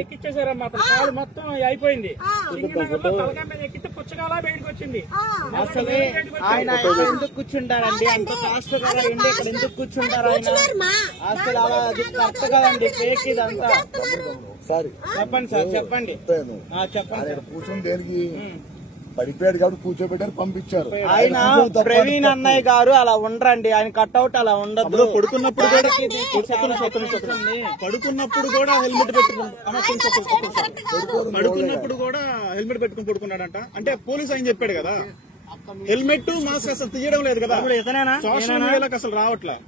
ఎక్కిచ్చేసారమ్మా కాలు మొత్తం అయిపోయింది. తలకాయ మీద ఎక్కితే పుచ్చకాల బయటకు వచ్చింది. అసలు ఆయన ఎందుకు కూర్చుంటారండి? అంత కాస్ట్ కదా అండి, ఇక్కడ ఎందుకు కూర్చుంటారు ఆయన? అసలు అలా అది కరెక్ట్ కదండి, ఫేక్ ఇదంతా. చెప్పండి సార్, చెప్పండి చెప్పండి. కూర్చొని దేనికి పడిపోయాడు కాబట్టి కూర్చోబెట్టారు, పంపించారు. ఆయన ప్రవీణ్ అన్నయ్య గారు అలా ఉండరండి, ఆయన కట్అవుట్ అలా ఉండదు. పడుకున్నప్పుడు కూడా హెల్మెట్ పెట్టుకుని పడుకున్నాడంట. అంటే పోలీసు ఆయన చెప్పాడు కదా, హెల్మెట్ మాస్క్ అసలు తీయడం లేదు కదా, సోషల్ మీడియాలోకి అసలు రావట్లే.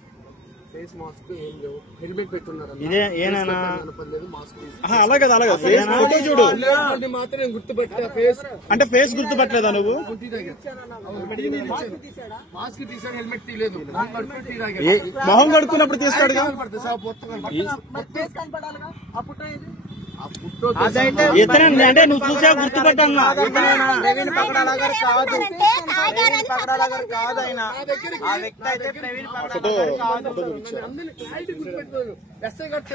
హెల్మెట్ పెట్టున్నారు అలా కదా, అలాగే ఫోటో చూడు. మాత్రం గుర్తుపెట్టా ఫేస్ అంటే ఫేస్ గుర్తుపట్టలేదా నువ్వు? మాస్క్ తీసాడు, హెల్మెట్ తీయలేదు. మొహం కడుక్కున్నప్పుడు తీస్తాడు. అంటే నువ్వు చూసా గుర్తుపెట్టన్నా? ప్రవీణ్ పగడాల గారు కాదు, ప్రవీణ్ పగడాల గారు కాదు ఆయన. ఆ వ్యక్తి అయితే ప్రవీణ్ పగడాల గారు కాదు.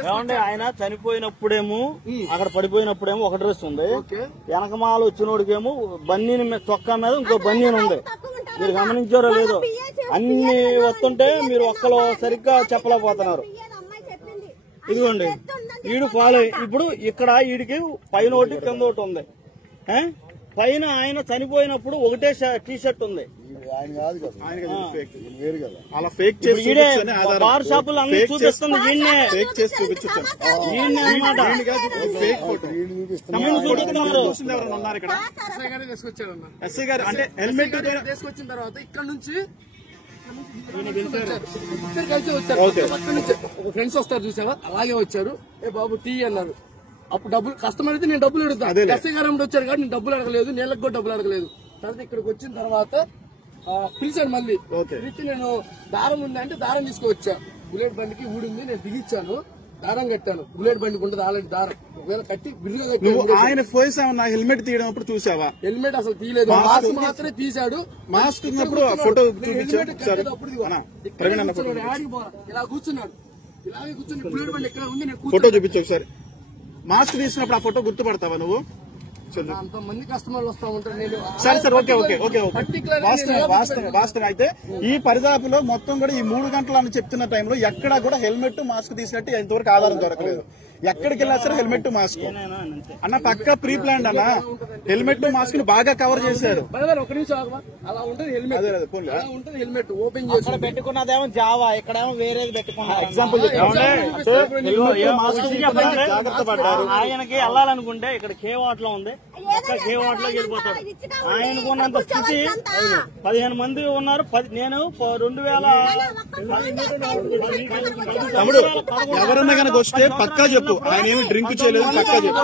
ఏమండి, ఆయన చనిపోయినప్పుడేమో అక్కడ పడిపోయినప్పుడేమో ఒక డ్రెస్ ఉంది, వెనకమాల వచ్చినోడికేమో బన్నీని చొక్కా మీద ఇంకో బన్నీని ఉంది. మీరు గమనించారో లేదో? అన్ని వస్తుంటే మీరు ఒక్కలో సరిగ్గా చెప్పలేకపోతున్నారు. ఇదిగోండి, ఈడు ఫాలో. ఇప్పుడు ఇక్కడ ఈడికి పైన ఒకటి కింద ఒకటి ఉంది. పైన ఆయన చనిపోయినప్పుడు ఒకటే టీ షర్ట్ ఉంది. అలా ఫేక్ బార్ షాపులు అన్ని చూపిస్తుంది ఈయన్నే అనమాట. ఉన్నారు ఇక్కడ ఎస్ఐ గారు. అంటే హెల్మెట్ తీసుకొచ్చిన తర్వాత ఇక్కడ నుంచి ఇద్దరు కలిసి వచ్చారు. అక్కడ నుంచి ఒక ఫ్రెండ్స్ వస్తారు చూసారా, అలాగే వచ్చారు. ఏ బాబు టీ అన్నారు. అప్పుడు డబ్బులు కస్టమర్ అయితే నేను డబ్బులు అడుగుతాను. ఎస్ఐ గారు వచ్చారు కాబట్టి నేను డబ్బులు అడగలేదు, నీళ్ళకి కూడా డబ్బులు అడగలేదు. తర్వాత ఇక్కడికి వచ్చిన తర్వాత పిలిచాను. మళ్ళీ పిలిచి నేను దారం ఉంది అంటే దారం తీసుకువచ్చా. బుల్లెట్ బండికి ఊడింది, నేను దిగిచ్చాను, దారం కట్టాను. బుల్లెట్ బండికి ఉండదు ఆల్రెడీ దారం. ఒకవేళ కట్టి బిల్లుగా ఆయన ఫోన్ హెల్మెట్ తీయడం అప్పుడు చూసావా? హెల్మెట్ అసలు తీయలేదు, మాస్క్ మాత్రమే తీశాడు. మాస్క్ ఉన్నప్పుడు ఫోటో ఇలా కూర్చున్నాడు, ఇలాగే కూర్చుని బుల్లెట్ బండి ఎక్కడ ఉంది, నేను ఫోటో చూపించు ఒకసారి. మాస్క్ తీసినప్పుడు ఆ ఫోటో గుర్తుపడతావా నువ్వు? అంతమంది కస్టమర్లు వస్తా ఉంటారు. నేను సరే ఓకే ఓకే ఓకే వాస్తవం. అయితే ఈ పరిదాపులో మొత్తం కూడా ఈ 3 గంటలు అని చెప్తున్న టైంలో ఎక్కడా కూడా హెల్మెట్ మాస్క్ తీసినట్టు ఎంతవరకు ఆధారం దొరకలేదు. ఎక్కడికి వెళ్ళా సరే హెల్మెట్ మాస్క్ అన్న పక్కా ప్రీ ప్లాన్ అన్న. హెల్మెట్ మాస్క్ ని బాగా కవర్ చేశారు. ఒక నిమిషం, అలా ఉంటుంది హెల్మెట్, అలా ఉంటుంది హెల్మెట్. ఓపెన్ చేసి పెట్టుకున్నదేమో జావా, ఇక్కడేమో వేరేది పెట్టుకున్నారు. ఎగ్జాంపుల్ జాగ్రత్త పడ్డారు. ఆయనకి వెళ్ళాలనుకుంటే ఇక్కడ కేవాట్ లో ఉంది, కేవాట్ లోకి వెళ్ళిపోతాడు. ఆయనకు ఉన్నంత స్థితి 15 మంది ఉన్నారు. నేను 2000 తమ్ముడు ఎవరన్నా కనుక వస్తే పక్కా చెప్పు. ఆయన ఏమి డ్రింక్ చేయలేదు, పక్కా చెప్పు.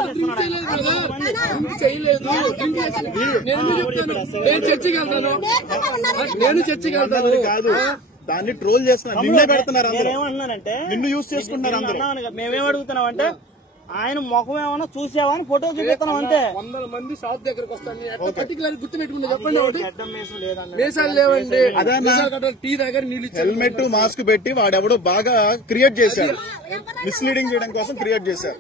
నేను చర్చికి వెళ్తాను కాదు, దాన్ని ట్రోల్ చేస్తున్నారు, నిన్నే పెడుతున్నారు. ఏమంటున్నారంటే నిన్ను యూజ్ చేసుకుంటున్నారు అందరూ. మేమేం అడుగుతున్నాం అంటే ఆయన ముఖం ఏమన్నా చూసావా అని ఫోటో చూపిస్తున్నాం అంతే. 100 మంది షాప్ దగ్గరకు వస్తాను. పర్టికులర్ గుర్తు పెట్టుకుని చెప్పండి. ఒకటి మీసాలు లేవండి, టీ దగ్గర నీళ్ళు. హెల్మెట్ మాస్క్ పెట్టి వాడెవడో బాగా క్రియేట్ చేశాడు, మిస్లీడింగ్ చేయడం కోసం క్రియేట్ చేశారు.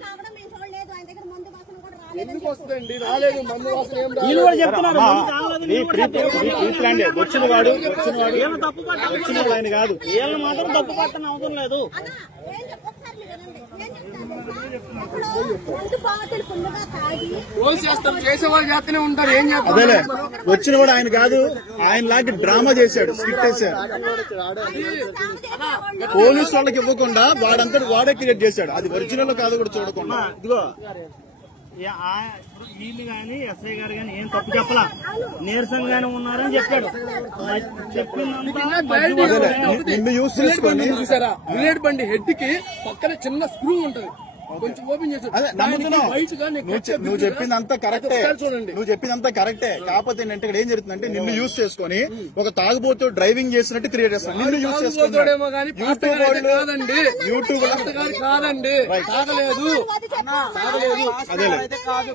ఎందుకు వస్తుందండి? రాలేదు, మందు వాసన ఏం వీళ్ళు కూడా చెప్తున్నారు. వచ్చిన వాడు ఆయన కాదు, వీళ్ళు మాత్రం తప్పు పట్టని అవసరం లేదు. చేసేవాళ్ళు చేస్తూనే ఉంటారు. ఏం చేస్తారు? అదేలే, వచ్చిన వాడు ఆయన కాదు, ఆయన లాంటి డ్రామా చేశాడు, స్క్రిప్ట్ వేశాడు. పోలీసు వాళ్ళకి ఇవ్వకుండా వాడంతా వాడే క్రియేట్ చేశాడు. అది ఒరిజినల్ కాదు కూడా చూడకుండా. ఇదిగో వీళ్ళు గాని ఎస్ఐ గారు గాని ఏం తప్పు చెప్పలా, నీరసంగానే ఉన్నారని చెప్పాడు. నిన్ను యూజ్ చేసుకొని చూసారా, బుల్లెట్ బండి హెడ్ కి పక్కన చిన్న స్క్రూ ఉంటది, కొంచెం ఓపెన్ చేసి. నువ్వు చెప్పిందంతా కరెక్టే, చూడండి, నువ్వు చెప్పిందంతా కరెక్టే. కాకపోతే ఏంటంటే ఇక్కడ ఏం జరుగుతుందంటే నిన్ను యూజ్ చేసుకొని ఒక తాగుబోతు డ్రైవింగ్ చేసినట్టు క్రియేట్ చేస్తాను. నిన్ను యూజ్ చేసుకుంటాడేమో కానీ కాదండి, యూట్యూబ్ కాదండి, తాగలేదు.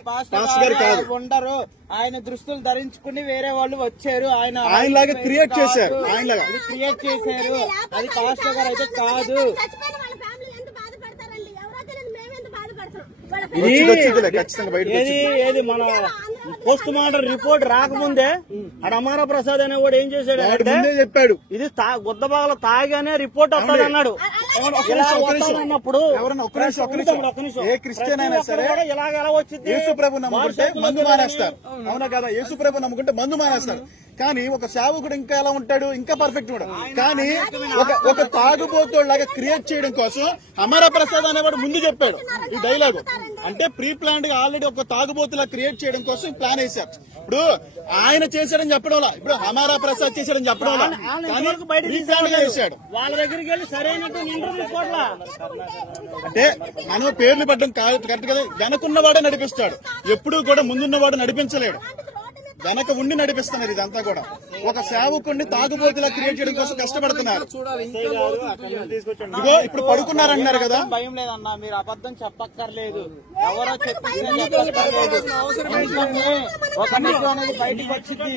పాస్టర్ గారు కాదు, ఉండరు. ఆయన దుస్తులు ధరించుకుని వేరే వాళ్ళు వచ్చారు, ఆయనలాగా క్రియేట్ చేశారు. ఆయనలాగా క్రియేట్ చేశారు. అది పాస్టర్ గారు అయితే కాదు. వచ్చిందిలే ఖచ్చితంగా బయటకు ఏది ఏది మన పోస్ట్ మార్టం రిపోర్ట్ రాకముందే అక్కడ అమర ప్రసాద్ అనేవాడు ఏం చేశాడు అంటే ముందే చెప్పాడు. ఇది గుద్దబాగలు తాగానే రిపోర్ట్ వస్తుంది అన్నాడు. అన్నప్పుడు ఎవరన్నా ఒక్క నిమిషం ఏ క్రిస్టియన్ అయినా సరే ఇలాగ ఎలా వచ్చింది? యేసు ప్రభు నమ్ముకుంటే మందు మానేస్తారు, అవునా కదా? యేసు ప్రభు నమ్ముకుంటే మందు మానేస్తారు. కానీ ఒక సేవకుడు ఇంకా ఎలా ఉంటాడు? ఇంకా పర్ఫెక్ట్ కూడా. కానీ ఒక తాగుబోతులాగా క్రియేట్ చేయడం కోసం అమర ప్రసాద్ అనేవాడు ముందు చెప్పాడు ఈ డైలాగ్. అంటే ప్రీ ప్లాన్డ్ గా ఆల్రెడీ ఒక తాగుబోతులా క్రియేట్ చేయడం కోసం ప్లాన్ వేశారు. ఇప్పుడు ఆయన చేశాడని చెప్పడం, ఇప్పుడు అమర ప్రసాద్ చేశాడని చెప్పడం, చేశాడు. వాళ్ళ దగ్గరికి వెళ్ళి సరైనట్టు తీసుకోవట్లా. అంటే మనం పేర్లు పెట్టడం కరెక్ట్ కదా. వెనకున్నవాడే నడిపిస్తాడు, ఎప్పుడూ కూడా ముందున్నవాడు నడిపించలేడు. వెనక ఉండి నడిపిస్తున్నారు. ఇదంతా కూడా ఒక సేవకుడిని తాగుబోతులా క్రియేట్ చేయడం కోసం కష్టపడుతున్నారు. ఇదిగో ఇప్పుడు పడుకున్నారన్నారు కదా. భయం లేదన్నా, మీరు అబద్ధం చెప్పక్కర్లేదు, ఎవరో చెప్పక్కర్లేదు. ఒక నిజం అనేది బయటకు వచ్చింది.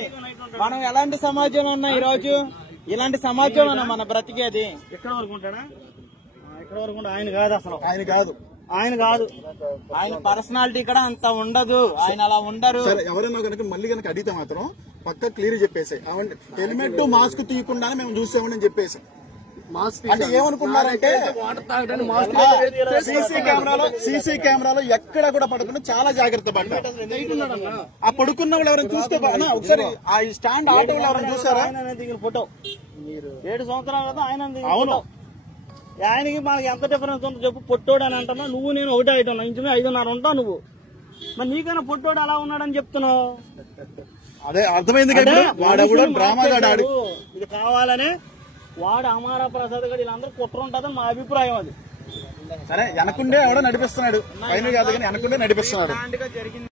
మనం ఎలాంటి సమాజంలో ఉన్నాం ఈ రోజు? ఇలాంటి సమాజంలో మన బ్రతికేది. ఎక్కడ వరకు ఉంటాడా? ఎక్కడ వరకు ఆయన కాదు, అసలు ఆయన కాదు. ఆయన పర్సనాలిటీ కూడా అంత ఉండదు, ఆయన అలా ఉండరు. సరే, ఎవరైనా కనుక మళ్ళీ కనుక అడిగితే మాత్రం పక్క క్లియర్ చెప్పేసి, హెల్మెట్ మాస్క్ తీయకుండానే మేము చూసామని చెప్పేసి. అంటే ఏమనుకున్నారంటే సీసీ కెమెరాలో ఎక్కడ కూడా పడకుండా చాలా జాగ్రత్త పడ్డారు. ఆ పడుకున్న వాళ్ళు ఎవరైనా చూస్తే ఒకసారి ఆ స్టాండ్ ఆటో ఎవరైనా చూసారా? దిగిన ఫోటో 7 సంవత్సరాలు కదా ఆయన. అవును, ఆయనకి మనకి ఎంత డిఫరెన్స్ ఉందో చెప్పు. పొట్టోడు అని అంటున్నావు నువ్వు, నేను ఒకటే అవుతున్నా, ఇంచుమే 5.5 ఉంటావు నువ్వు. మరి నీకైనా పొట్టోడు అలా ఉన్నాడని చెప్తున్నావు. అదే అర్థమైంది కదా. వాడు డ్రామాగాడు, ఇది కావాలని వాడు అమర ప్రసాద్ గడి వీళ్ళందరూ కుట్ర ఉంటుందని మా అభిప్రాయం. అది సరే, వెనకుండే ఎవడో నడిపిస్తున్నాడు, పైన కాదు కానీ వెనకుండే నడిపిస్తున్నాడు.